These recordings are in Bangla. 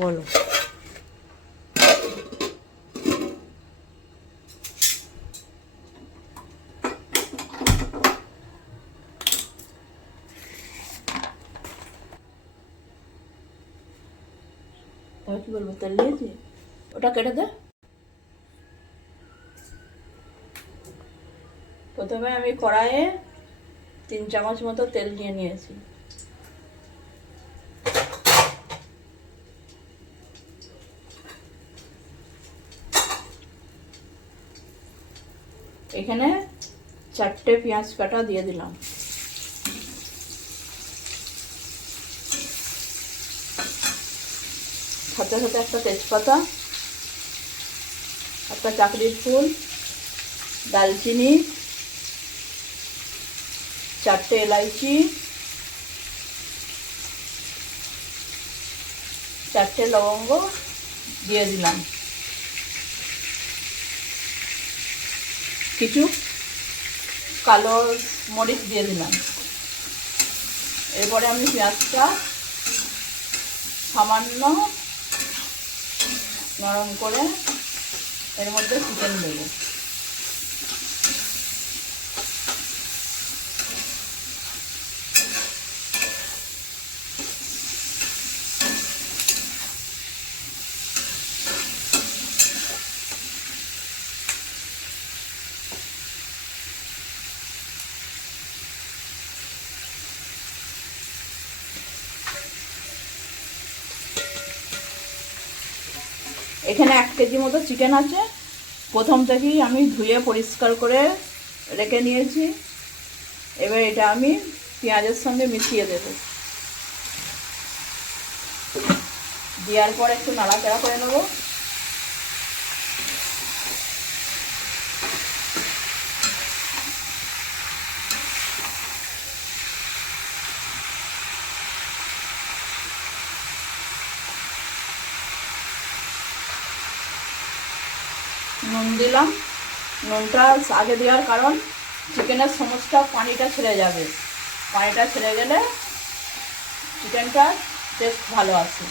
বলো। তবে কি বলবো, তেল নিয়েছি, ওটা কেটে দে। প্রথমে আমি কড়াইয়ে 3 চামচ মতো তেল নিয়ে নিয়েছি। এখানে 4টে পেঁয়াজ কাটা দিয়ে দিলাম। সাথে সাথে একটা তেজপাতা, একটা চাকরির ফুল, দালচিনি, 4টে এলাইচি, 4টে লবঙ্গ দিয়ে দিলাম। কিছু কালো মরিচ দিয়ে দিলাম। এরপরে আমি পেঁয়াজটা সামান্য নরম করে এর মধ্যে চিকেন দেব। এখানে 1 কেজি মতো চিকেন আছে। প্রথম থেকেই আমি ধুয়ে পরিষ্কার করে রেখে নিয়েছি। এবার এটা আমি পেঁয়াজের সঙ্গে মিশিয়ে দেব। দেওয়ার পর একটু নাড়াচাড়া করে নেব। নুন দিলাম। নুনটা আগে দেওয়ার কারণ চিকেনের সমস্ত পানিটা ছেড়ে যাবে। পানিটা ছেড়ে গেলে চিকেনটা টেস্ট ভালো আসে।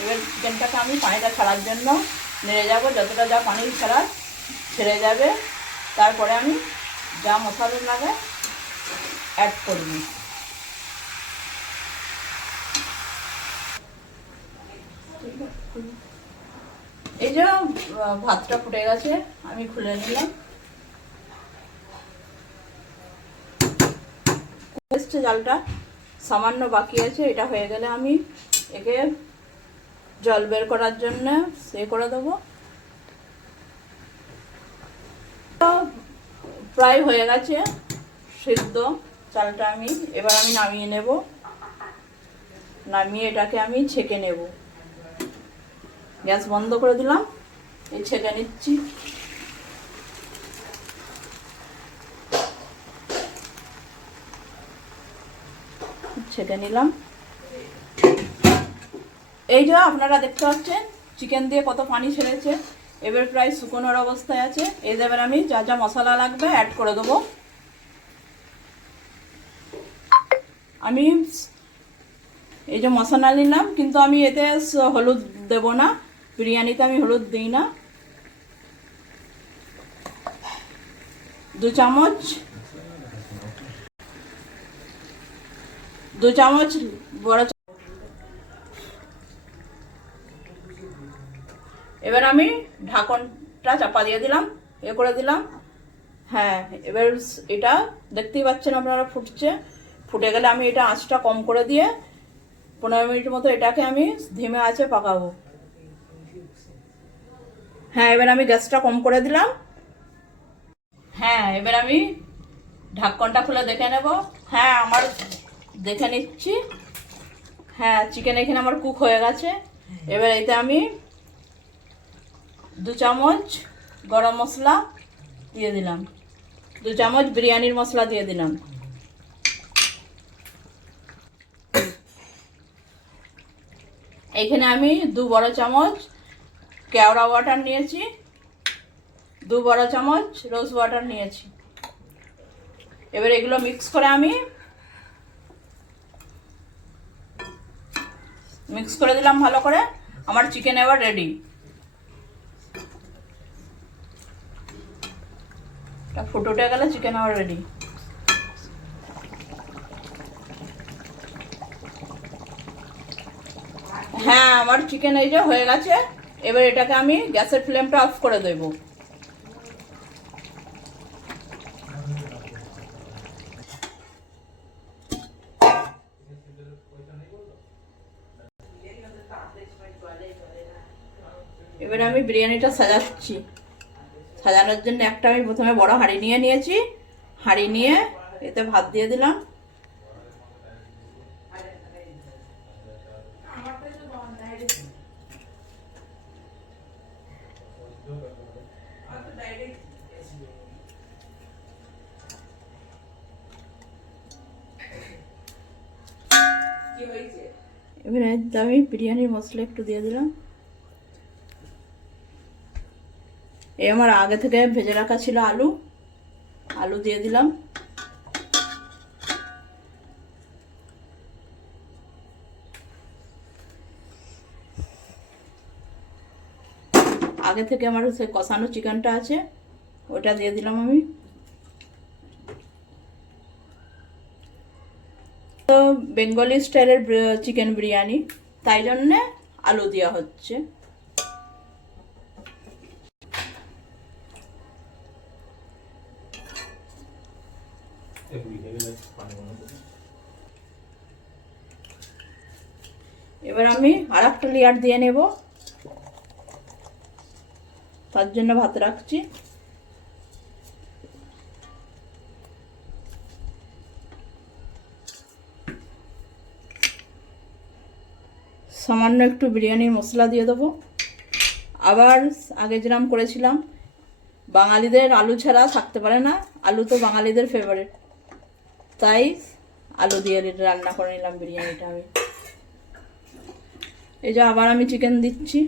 এবার চিকেনটাকে আমি পানিটা ছাড়ার জন্য নেড়ে যাব। যতটা যা পানি ছাড়ার ছেড়ে যাবে, তারপরে আমি যা মশলা লাগে অ্যাড করব। এই যে ভাতটা ফুটে গেছে, আমি খুলে নিলাম। জালটা সামান্য বাকি আছে, এটা হয়ে গেলে আমি একে জল বের করার জন্য করে দেবো। প্রায় হয়ে গেছে সিদ্ধ চালটা। এবার আমি নামিয়ে নেব। নামিয়ে এটাকে আমি ছেঁকে নেব। গ্যাস বন্ধ করে দিলাম। এই ছেঁকে নিচ্ছি। ছেঁকে নিলাম। এই যে আপনারা দেখতে পাচ্ছেন চিকেন দিয়ে কত পানি ছেড়েছে। এবার প্রায় শুকনোর অবস্থায় আছে। এই এবার আমি যা যা মশলা লাগবে অ্যাড করে দেবো। আমি এই যে মশলা নিলাম, কিন্তু আমি এতে হলুদ দেব না। বিরিয়ানিতে আমি হলুদ দিই না। 2 চামচ বড়। এবার আমি ঢাকনটা চাপা দিয়ে দিলাম, করে দিলাম। হ্যাঁ, এবার এটা দেখতেই পাচ্ছেন আপনারা ফুটছে। ফুটে গেলে আমি এটা আঁচটা কম করে দিয়ে 15 মিনিট মতো এটাকে আমি ধিমে আঁচে পাকাবো। হ্যাঁ, এবার আমি গ্যাসটা কম করে দিলাম। হ্যাঁ, এবার আমি ঢাকনটা খুলে দেখে নেব। হ্যাঁ, আমার দেখে নিচ্ছি। হ্যাঁ, চিকেন এখানে আমার কুক হয়ে গেছে। এবার এতে আমি 2 চামচ গরম মশলা দিয়ে দিলাম। 2 চামচ বিরিয়ানির মশলা দিয়ে দিলাম। এখানে আমি 2 বড় চামচ কেওড়া ওয়াটার নিয়েছি। 2 বড় চামচ রোজ ওয়াটার নিয়েছি। এবার এগুলো মিক্স করে আমি মিক্স করে দিলাম ভালো করে। আমার চিকেন এবার রেডি। এটা ফুটে উঠে গেলে চিকেন আবার রেডি। হ্যাঁ, আমার চিকেন এই যে হয়ে গেছে। এবার এটাকে আমি গ্যাসের ফ্লেমটা অফ করে দেবো। এবারে আমি বিরিয়ানিটা সাজাচ্ছি। সাজানোর জন্য একটা আমি প্রথমে বড় হাঁড়ি নিয়ে নিয়েছি। হাঁড়ি নিয়ে এতে ভাত দিয়ে দিলাম। এবারে আমি বিরিয়ানির মশলা একটু দিয়ে দিলাম। এই আমার আগে থেকে ভেজে রাখা ছিল আলু, আলু দিয়ে দিলাম। আগে থেকে আমার সে কষানো চিকেনটা আছে, ওটা দিয়ে দিলাম আমি। তো বেঙ্গলি স্টাইলের চিকেন বিরিয়ানি, তাই জন্যে আলু দেওয়া হচ্ছে। এবার আমি আর একটা লেয়ার দিয়ে নেব, তার জন্য ভাত রাখছি। সামান্য একটু বিরিয়ানির মশলা দিয়ে দেবো। আবার আগে যেরকম করেছিলাম, বাঙালিদের আলু ছাড়া থাকতে পারে না, আলু তো বাঙালিদের ফেভারিট, তাই আলু দিয়ে রান্না করে নিলাম বিরিয়ানিটা আমি। এই যে আবার আমি চিকেন দিচ্ছি।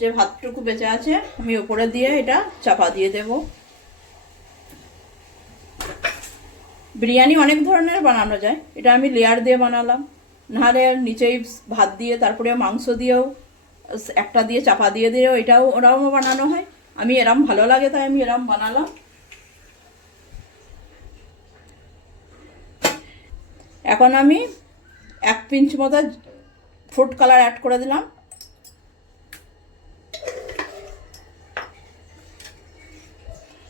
যে ভাতটুকু বেঁচে আছে আমি উপরে দিয়ে এটা চাপা দিয়ে দেব। বিরিয়ানি অনেক ধরনের বানানো যায়, এটা আমি লেয়ার দিয়ে বানালাম, নাহলে নিচেই ভাত দিয়ে তারপরে মাংস দিয়েও একটা দিয়ে চাপা দিয়ে দিয়েও এটাও ওরাও বানানো হয়। আমি এরম ভালো লাগে তাই আমি এরম বানালাম। এখন আমি 1 পিঞ্চ মতো ফুড কালার অ্যাড করে দিলাম।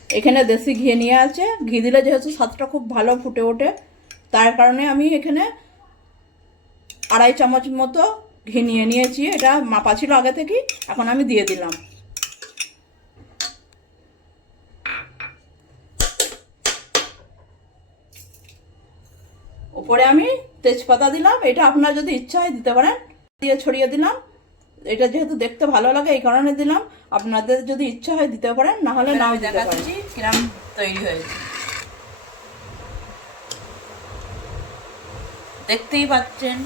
এখানে দেশি ঘি নিয়ে আছে, ঘি দিলে যেহেতু স্বাদটা খুব ভালো ফুটে ওঠে, তার কারণে আমি এখানে 2.5 চামচ মতো ঘি নিয়ে নিয়েছি। এটা মাপা ছিল আগে থেকেই, এখন আমি দিয়ে দিলাম। উপরে আমি তেজপাতা দিলাম, এটা আপনার যদি ইচ্ছা হয় দিতে পারেন, দিয়ে ছড়িয়ে দিলাম। এটা যেহেতু দেখতে ভালো লাগে এই কারণে দিলাম, আপনাদের যদি ইচ্ছা হয় দিতে পারেন, না হলে নাও দিতে পারেন। কিরম তৈরি হয়েছে দেখতেই পাচ্ছেন,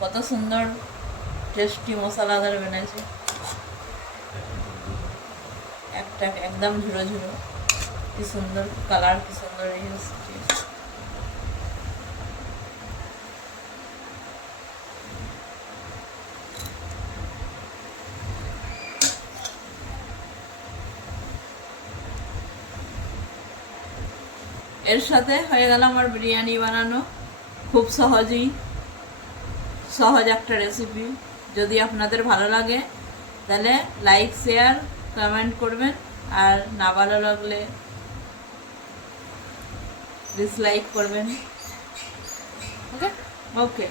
কত সুন্দর টেস্টি মশলাদার বেনেছে, একটা একদম ঝুড়ো ঝুড়ো, কি সুন্দর কালার, কি সুন্দর এসেছে। এর সাথে হয়ে গেল আমার বিরিয়ানি বানানো। খুব সহজ একটা রেসিপি। যদি আপনাদের ভালো লাগে তাহলে লাইক, শেয়ার, কমেন্ট করবেন, আর না ভালো লাগলে ডিসলাইক করবেন। ওকে।